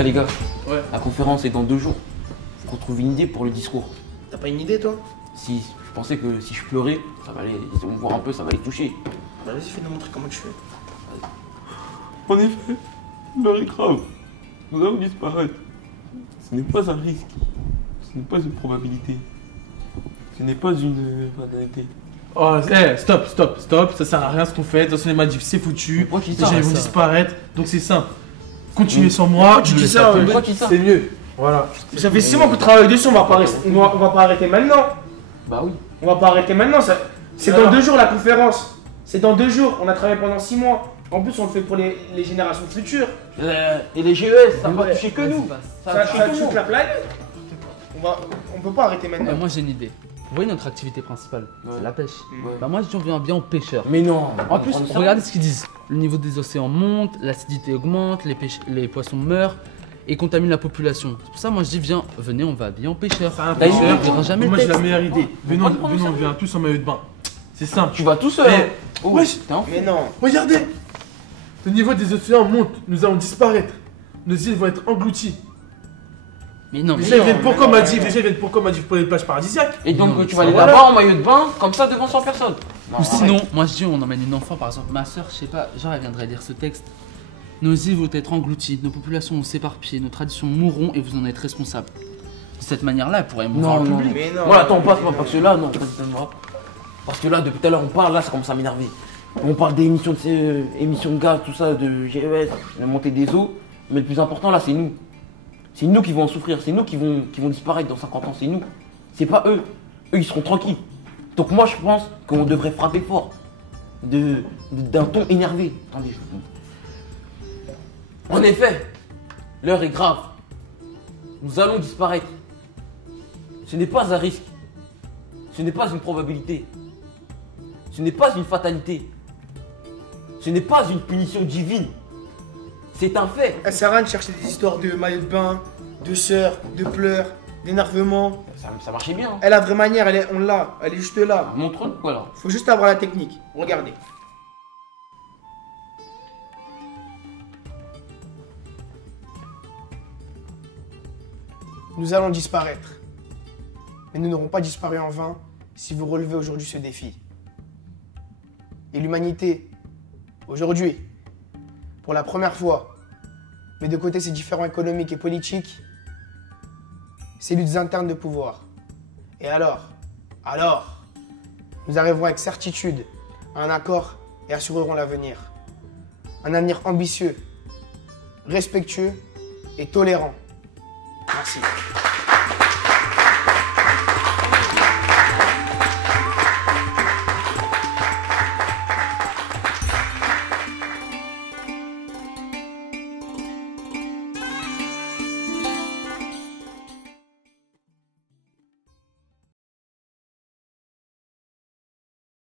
Eh les gars, Ouais. la conférence est dans 2 jours. Faut qu'on trouve une idée pour le discours. T'as pas une idée, toi? Si, je pensais que si je pleurais, ça va les, ils vont me voir un peu, ça va les toucher. Bah, vas-y, fais-nous montrer comment tu fais. En effet, l'heure est grave. Nous allons disparaître. Ce n'est pas un risque. Ce n'est pas une probabilité. Ce n'est pas une fatalité. Oh, stop, ça sert à rien ce qu'on fait. Dans les Maldives, c'est foutu. Pourquoi tu dis Déjà, ça, ils vont ça disparaître. Donc, c'est simple. Continuez sans moi. tu je dis laisse ça, la paix. pourquoi tu dis ça? C'est mieux. Voilà. Ça fait 6 mois qu'on travaille dessus, on va pas arrêter maintenant. Bah oui. On va pas arrêter maintenant. C'est dans 2 jours la conférence. C'est dans 2 jours. On a travaillé pendant 6 mois. En plus, on le fait pour les générations futures. Et les GES, ça va Ouais. toucher que nous. Ça Ça va toucher que touche nous. la planète. On peut pas arrêter maintenant. Moi j'ai une idée. Vous voyez notre activité principale, Ouais. c'est la pêche. Ouais. Bah moi je dis on vient bien aux pêcheurs. Mais non. En plus, on prend ça. regardez ce qu'ils disent. Le niveau des océans monte, l'acidité augmente, les poissons meurent et contaminent la population. C'est pour ça moi je dis venez on va bien aux pêcheurs. C'est un T'as une pêcheur. idée, Il y aura jamais Moi, le j'ai la texte. meilleure idée. Venons, va le prendre au on sérieux. vient tous en maillot de bain. C'est simple. Tu vas tout seul. Eh, hein. Oh, wesh. t'es un fou. Mais non. Regardez. Le niveau des océans monte. Nous allons disparaître. Nos îles vont être englouties. Mais non, mais Déjà, ils viennent pour mais comme non, m'a dit. mais non. Déjà, ils viennent pour comme m'a dit pour les plages paradisiaques. Et donc Non, tu vas ça aller va. là-bas en maillot de bain, comme ça devant 100 personnes. Non, ou arrête. sinon, moi je dis on emmène une enfant par exemple, ma soeur, je sais pas, genre elle viendrait lire ce texte. Nos îles vont être englouties, nos populations vont s'éparpiller, nos traditions mourront et vous en êtes responsables. De cette manière-là, elle pourrait mourir Non, en non. public. Mais non. Moi, attends, on passe, moi, parce que là, non, moi. Parce que là, depuis tout à l'heure, on parle, là, ça commence à m'énerver. On parle des émissions de gaz, tout ça, de GES, de montée des eaux. Mais le plus important, là, c'est nous. C'est nous qui vont en souffrir, c'est nous qui vont disparaître dans 50 ans, c'est nous. C'est pas eux. Eux, ils seront tranquilles. Donc moi, je pense qu'on devrait frapper fort. D'un ton énervé. Attendez, je vous montre. En effet, l'heure est grave. Nous allons disparaître. Ce n'est pas un risque. Ce n'est pas une probabilité. Ce n'est pas une fatalité. Ce n'est pas une punition divine. C'est un fait. Elle sert à rien de chercher des histoires de maillot de bain, de sœurs, de pleurs, d'énervement. Ça marchait bien. Hein. Elle, la vraie manière, on l'a. Elle est juste là. Montre-nous, voilà. Faut juste avoir la technique. Regardez. Nous allons disparaître. Mais nous n'aurons pas disparu en vain si vous relevez aujourd'hui ce défi. Et l'humanité, aujourd'hui, pour la première fois, met de côté ses différends économiques et politiques, ses luttes internes de pouvoir. Et alors, nous arriverons avec certitude à un accord et assurerons l'avenir. Un avenir ambitieux, respectueux et tolérant. Merci.